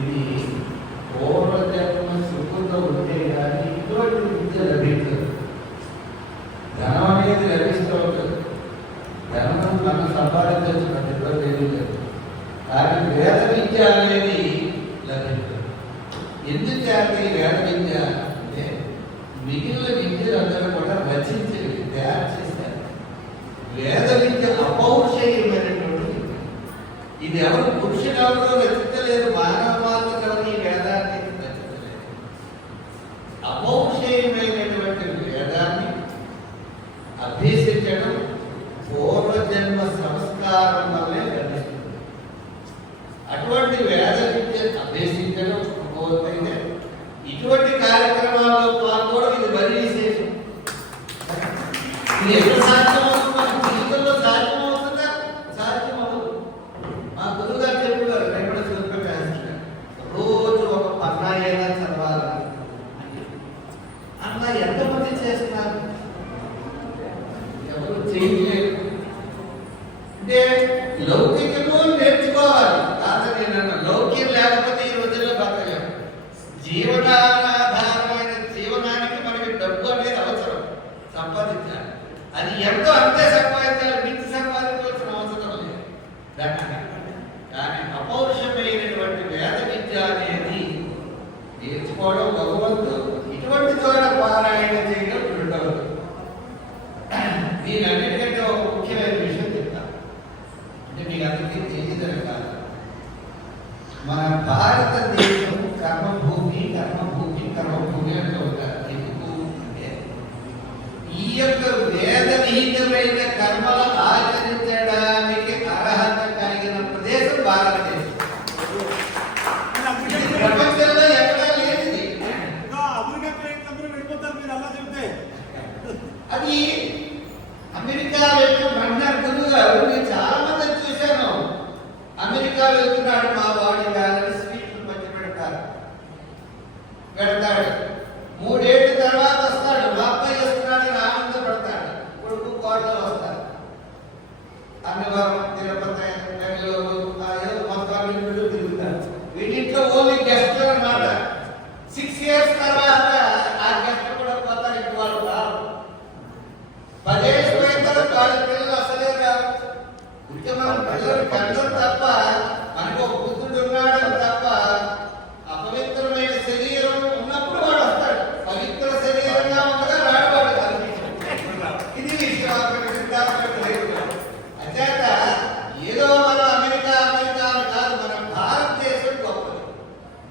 ఇది పూర్వజన్మ సుఖంతో ఉంటే కానీ ఇటువంటి విద్య లభించదు. ధనం అనేది లభిస్తూ ఉంటుంది. ధనం మనం సంపాదించవచ్చు మన ఇబ్బంది ఏమీ లేదు. కానీ వేద విద్య అనేది లభించదు. ఎందుచేత ఈ వేద విద్య అంటే మిగిలిన విద్యలందరూ కూడా రచించి తయారు చేశారు. వేద విద్య అపౌరుషేయమైనటువంటి ఇది ఎవరు పురుషకాలంలో రచించారు అయితే అభ్యసించడం అయితే ఇటువంటి కార్యక్రమాల్లో పాల్గొనడం ఇది బదిలీ చేసి వద్దు ఇటువంటి చోట పారాయణ చేయడం ఉండవద్దు దీనన్నిటికంటే ఒక ముఖ్యమైన విషయం చెప్తాను. అంటే మీకు అందరికీ తెలియదని కాదు. మన భారతదేశం కర్మభూమి కర్మభూమి కర్మభూమి అంటూ ఉంటారు ఎందుకు అంటే ఈ యొక్క వేద విహితమైన కర్మల ఆచరణ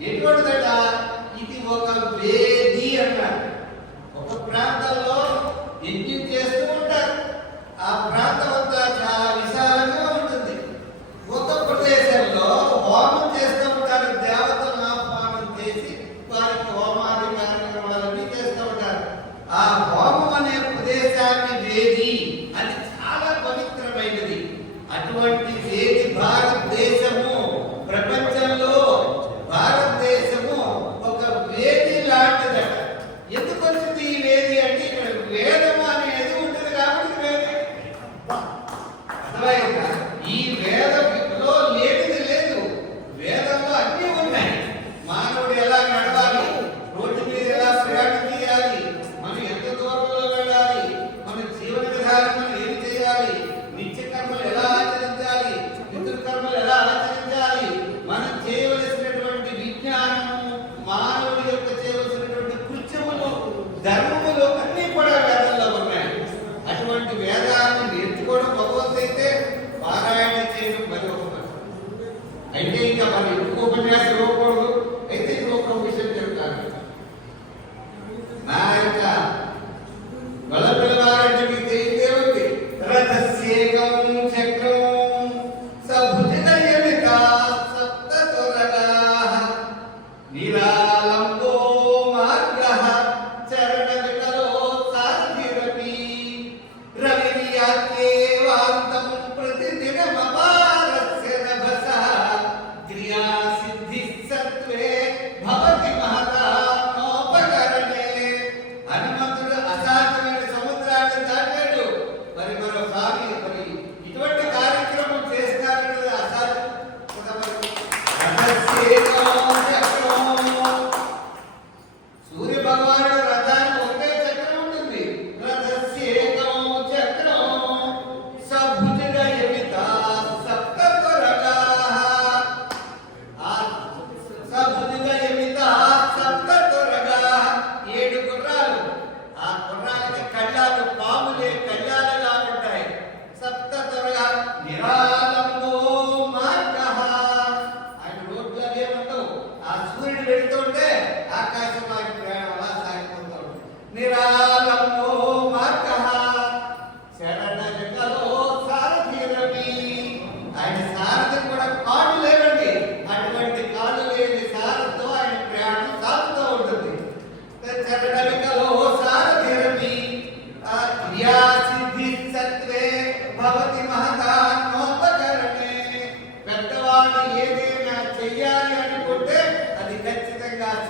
ఎటువంటిదట ఇది ఒక వే ಯಾವಾಗ You know.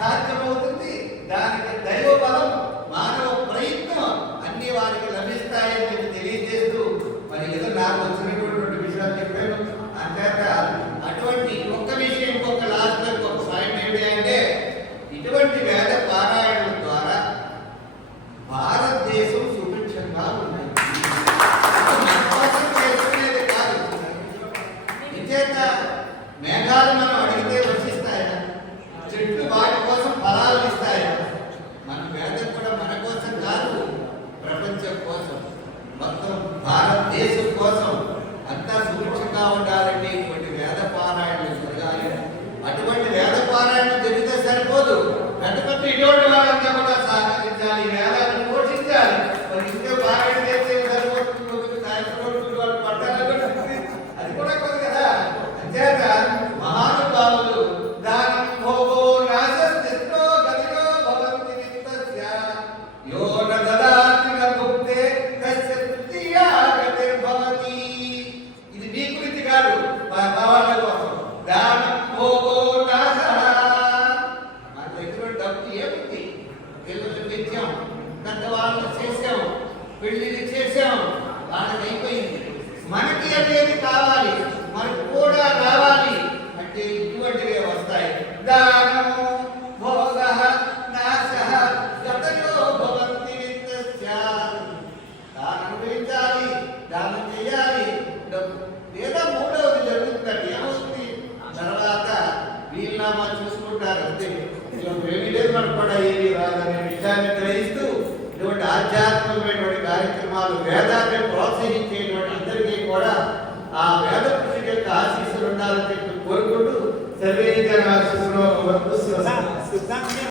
సాధ్యమవుతుంది. దానికి దైవ బలం మానవ ప్రయత్నం అన్ని వారికి లభిస్తాయని మీకు తెలియజేస్తూ మరి ఏదో నాకు వచ్చినటువంటి విషయాలు చెప్పాను. అంతేత అటువంటి ఒక్క విషయం ఇంకొక లాస్ట్ ఒక సాయం ఏమిటి అంటే ఇటువంటి దగ్గర ఏమిటి? ఏముంది పిల్లలు పెంచాం పెద్దవాళ్ళని చేసాం పెళ్ళిళ్ళు చేసాం వాళ్ళకి అయిపోయింది. మనకి అనేది కావాలి? మనకు కూడా రావాలి. అంటే ఇటువంటివే వస్తాయి. దా దేశాన్ని గ్రహిస్తూ ఇటువంటి ఆధ్యాత్మికమైనటువంటి కార్యక్రమాలు వేదాన్ని ప్రోత్సహించేటువంటి అందరికీ కూడా ఆ వేద కృషి యొక్క ఆశీస్సులు ఉండాలని చెప్పి కోరుకుంటూ సర్వే జన